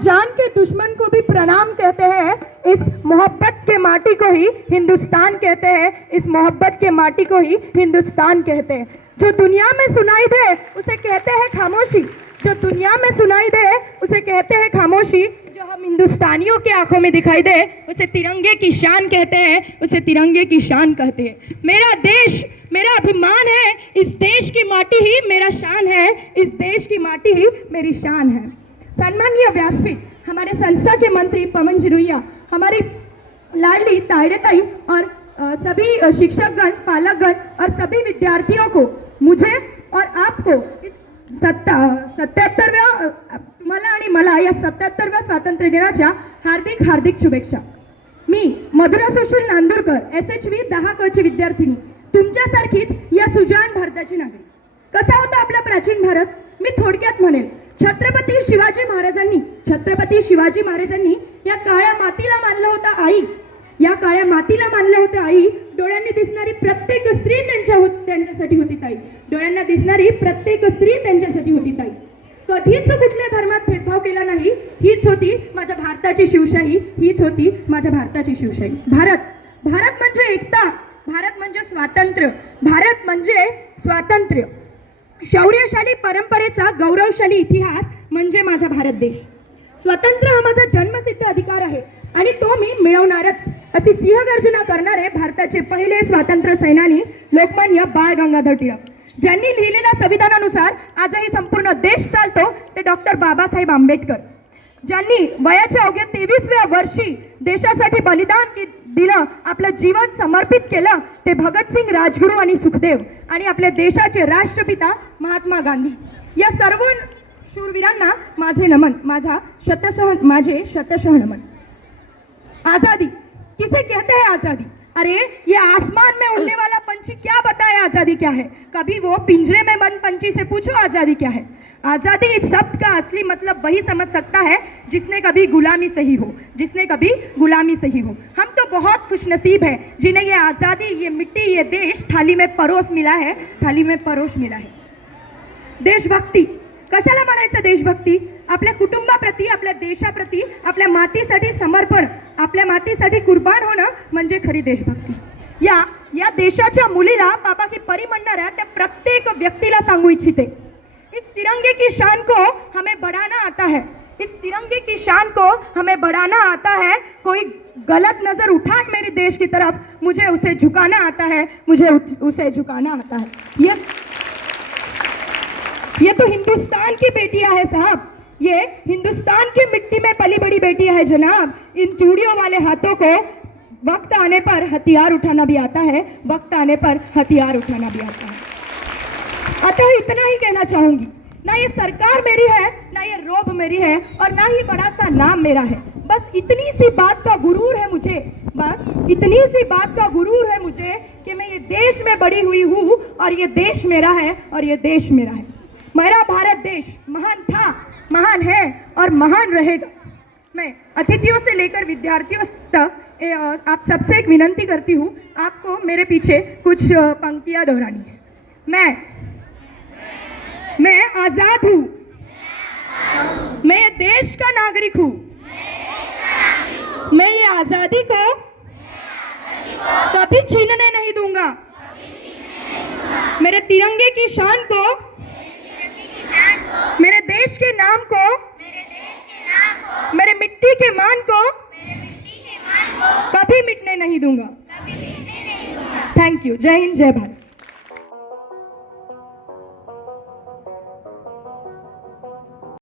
जान के दुश्मन को भी प्रणाम कहते हैं। इस मोहब्बत के माटी को ही हिंदुस्तान कहते हैं। इस मोहब्बत के माटी को ही हिंदुस्तान कहते हैं। जो दुनिया में सुनाई दे उसे कहते हैं खामोशी। जो दुनिया में सुनाई दे उसे कहते हैं खामोशी। जो हम हिंदुस्तानियों की आंखों में दिखाई दे उसे तिरंगे की शान कहते हैं। उसे तिरंगे की शान कहते हैं। मेरा देश मेरा अभिमान है। इस देश की माटी ही मेरा शान है। इस देश की माटी ही मेरी शान है। सम्मानीय व्यासपीठ, हमारे संस्था के मंत्री पवन जिरुइया, हमारी लाडली तायड़ेताई और सभी शिक्षकगण, पालकगण और सभी विद्यार्थियों को, मुझे और आपको इस 77व्या तुम्हाला आणि मला या 77व्या स्वातंत्र्य दिनाच्या हार्दिक हार्दिक शुभेच्छा। मी मधुरा सुशील नांदुरकर, SHV 10 क ची विद्यार्थिनी, तुमच्यासारखीच या सुजाण भारताची नागरिक। कसा होता आपला प्राचीन भारत? मी थोडक्यात म्हणेल, छत्रपती शिवाजी महाराजांनी या काळ्या मातीला मानलं होतं आई। या काळ्या मातीला मानलं होतं आई। डोळ्यांनी दिसणारी प्रत्येक स्त्री त्यांच्यासाठी होती ताई। डोळ्यांना दिसणारी प्रत्येक स्त्री त्यांच्यासाठी होती ताई। कधीच कुठल्या धर्मात भेदभाव केला नाही। हीच होती माझ्या भारताची शिवशाही। हीच होती माझ्या भारताची शिवशाही। भारत म्हणजे एकता, भारत म्हणजे स्वातंत्र्य, भारत म्हणजे स्वातंत्र्य, शौर्यशाली परंपरेचा गौरवशाली इतिहास म्हणजे माझा भारत देश। स्वातंत्र्य हा माझा जन्मसिद्ध अधिकार आहे आणि तो मी मिळवणारच, अशी सिंहगर्जना करणारे भारताचे पहिले स्वातंत्र्य सेनानी लोकमान्य बाळ गंगाधर टिळक, ज्यांनी लिहिलेल्या संविधानानुसार आजही संपूर्ण देश चालतो, ते डॉक्टर बाबासाहेब आंबेडकर, ज्यांनी वयाच्या अवघ्या 23व्या वर्षी देशासाठी बलिदान दिलं, आपलं जीवन समर्पित केलं, ते भगतसिंग, राजगुरू आणि सुखदेव, आणि आपल्या देशाचे राष्ट्रपिता महात्मा गांधी। या सर्व शूरवीरांना माझे नमन, माझे शतशः नमन। आजादी किसे कहते हैं? आजादी, अरे ये आसमान में उड़ने वाला पंछी क्या बताए आजादी क्या है? कभी वो पिंजरे में बंद पंछी से पूछो आजादी क्या है। आजादी इस शब्द का असली मतलब वही समझ सकता है जिसने कभी गुलामी सही हो, जिसने कभी गुलामी सही हो। हम तो बहुत खुशनसीब है जिन्हें ये आजादी, ये मिट्टी, ये देश थाली में परोस मिला है, थाली में परोस मिला है। देशभक्ती कशाला म्हणायचं? देशभक्ती आपल्या कुटुंबाप्रती, आपल्या देशाप्रती, आपल्या मातीसाठी समर्पण, आपल्या मातीसाठी कुर्बान होणं म्हणजे खरी देशभक्ती। या देशाच्या मुलीला बाबा की परी म्हणणाऱ्या त्या प्रत्येक व्यक्तीला सांगू इच्छिते, इस तिरंगे की शान को हमें बढ़ाना आता है। इस तिरंगे की शान को हमें बढ़ाना आता है। कोई गलत नजर उठाए मेरे देश की तरफ, मुझे उसे झुकाना आता है, मुझे उसे झुकाना आता है। ये तो हिंदुस्तान की बेटियां है साहब, ये हिंदुस्तान की मिट्टी में पली बड़ी बेटियां है जनाब। इन चूड़ियों वाले हाथों को वक्त आने पर हथियार उठाना भी आता है, वक्त आने पर हथियार उठाना भी आता है। अतः इतना ही कहना चाहूंगी, ना ये सरकार मेरी है, ना ये रोब मेरी है, और ना ही बड़ा सा नाम मेरा है। बस इतनी सी बात का गुरूर है मुझे, बस इतनी सी बात का गुरूर है मुझे कि मैं ये देश में बड़ी हुई हूँ, और ये देश मेरा है, और ये देश मेरा है। मेरा भारत देश महान था, महान है और महान रहेगा। मैं अतिथियों से लेकर विद्यार्थियों तक आप सबसे एक विनंती करती हूँ, आपको मेरे पीछे कुछ पंक्तियाँ दोहरानी है। मैं आजाद हूँ, मैं देश का नागरिक हूँ, मैं ये आजादी को कभी छीनने नहीं दूंगा। मेरे तिरंगे की शान को, मेरे देश के नाम को, मेरे मिट्टी के मान को कभी मिटने नहीं दूंगा। Thank you. जय हिंद, जय भारत।